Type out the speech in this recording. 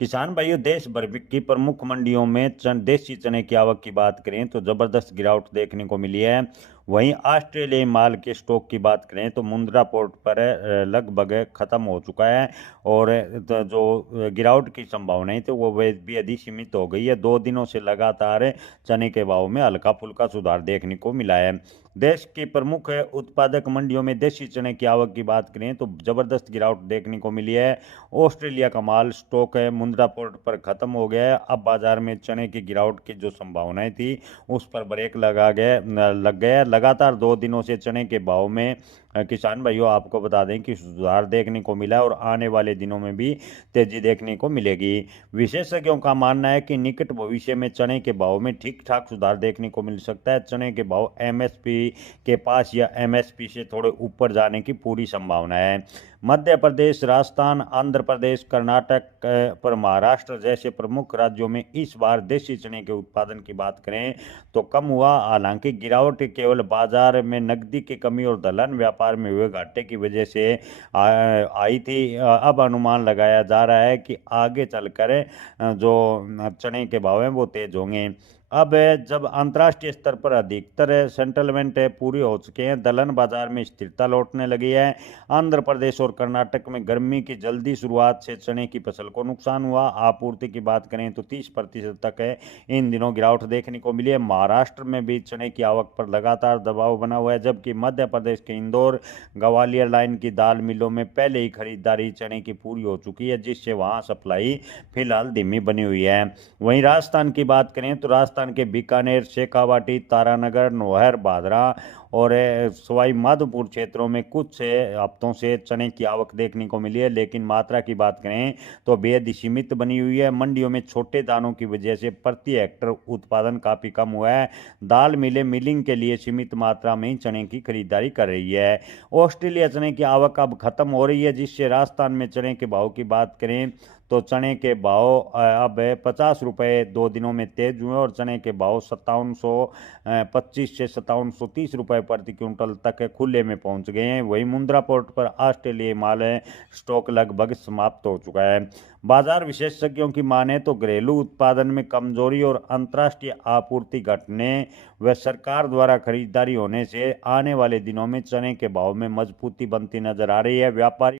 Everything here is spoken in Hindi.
किसान भाइयों, देश भर की प्रमुख मंडियों में देसी चने की आवक की बात करें तो जबरदस्त गिरावट देखने को मिली है। वहीं ऑस्ट्रेलियाई माल के स्टॉक की बात करें तो मुंद्रा पोर्ट पर लगभग खत्म हो चुका है। और जो गिरावट की संभावनाएं थी वो वे भी अधिक सीमित हो गई है। 2 दिनों से लगातार चने के भाव में हल्का फुल्का सुधार देखने को मिला है। देश की प्रमुख उत्पादक मंडियों में देशी चने की आवक की बात करें तो जबरदस्त गिरावट देखने को मिली है। ऑस्ट्रेलिया का माल स्टॉक है मुंद्रा पोर्ट पर खत्म हो गया है। अब बाजार में चने की गिरावट की जो संभावनाएं थी उस पर ब्रेक लग गया। लगातार 2 दिनों से चने के भाव में किसान भाइयों आपको बता दें कि सुधार देखने को मिला है और आने वाले दिनों में भी तेजी देखने को मिलेगी। विशेषज्ञों का मानना है कि निकट भविष्य में चने के भाव में ठीक ठाक सुधार देखने को मिल सकता है। चने के भाव एमएसपी के पास या एमएसपी से थोड़े ऊपर जाने की पूरी संभावना है। मध्य प्रदेश, राजस्थान, आंध्र प्रदेश, कर्नाटक पर महाराष्ट्र जैसे प्रमुख राज्यों में इस बार देशी चने के उत्पादन की बात करें तो कम हुआ। हालांकि गिरावट केवल बाजार में नकदी की कमी और दलहन व्यापार में हुए घाटे की वजह से आई थी। अब अनुमान लगाया जा रहा है कि आगे चलकर जो चने के भाव हैं वो तेज होंगे। अब जब अंतर्राष्ट्रीय स्तर पर अधिकतर सेटलमेंट पूरी हो चुके हैं, दलहन बाजार में स्थिरता लौटने लगी है। आंध्र प्रदेश और कर्नाटक में गर्मी की जल्दी शुरुआत से चने की फसल को नुकसान हुआ। आपूर्ति की बात करें तो 30% तक है इन दिनों गिरावट देखने को मिली है। महाराष्ट्र में भी चने की आवक पर लगातार दबाव बना हुआ है, जबकि मध्य प्रदेश के इंदौर ग्वालियर लाइन की दाल मिलों में पहले ही खरीदारी चने की पूरी हो चुकी है, जिससे वहां सप्लाई फिलहाल धीमी बनी हुई है। वहीं राजस्थान की बात करें तो राजस्थान के बीकानेर, शेखावाटी, तारानगर, नौहर, भादरा और सवाई माधोपुर क्षेत्रों में कुछ हफ्तों से चने की आवक देखने को मिली है, लेकिन मात्रा की बात करें तो बेहद ही सीमित बनी हुई है। मंडियों में छोटे दानों की वजह से प्रति हेक्टर उत्पादन काफी कम हुआ है। दाल मिलें मिलिंग के लिए सीमित मात्रा में ही चने की खरीदारी कर रही है। ऑस्ट्रेलिया चने की आवक अब खत्म हो रही है, जिससे राजस्थान में चने के भाव की बात करें तो चने के भाव अब 50 रुपये 2 दिनों में तेज हुए और चने के भाव 5725 से 5730 रुपये प्रति क्विंटल तक खुले में पहुंच गए हैं। वहीं मुंद्रा पोर्ट पर ऑस्ट्रेलियाई माल स्टॉक लगभग समाप्त हो चुका है। बाजार विशेषज्ञों की माने तो घरेलू उत्पादन में कमजोरी और अंतर्राष्ट्रीय आपूर्ति घटने व सरकार द्वारा खरीदारी होने से आने वाले दिनों में चने के भाव में मजबूती बनती नजर आ रही है। व्यापारी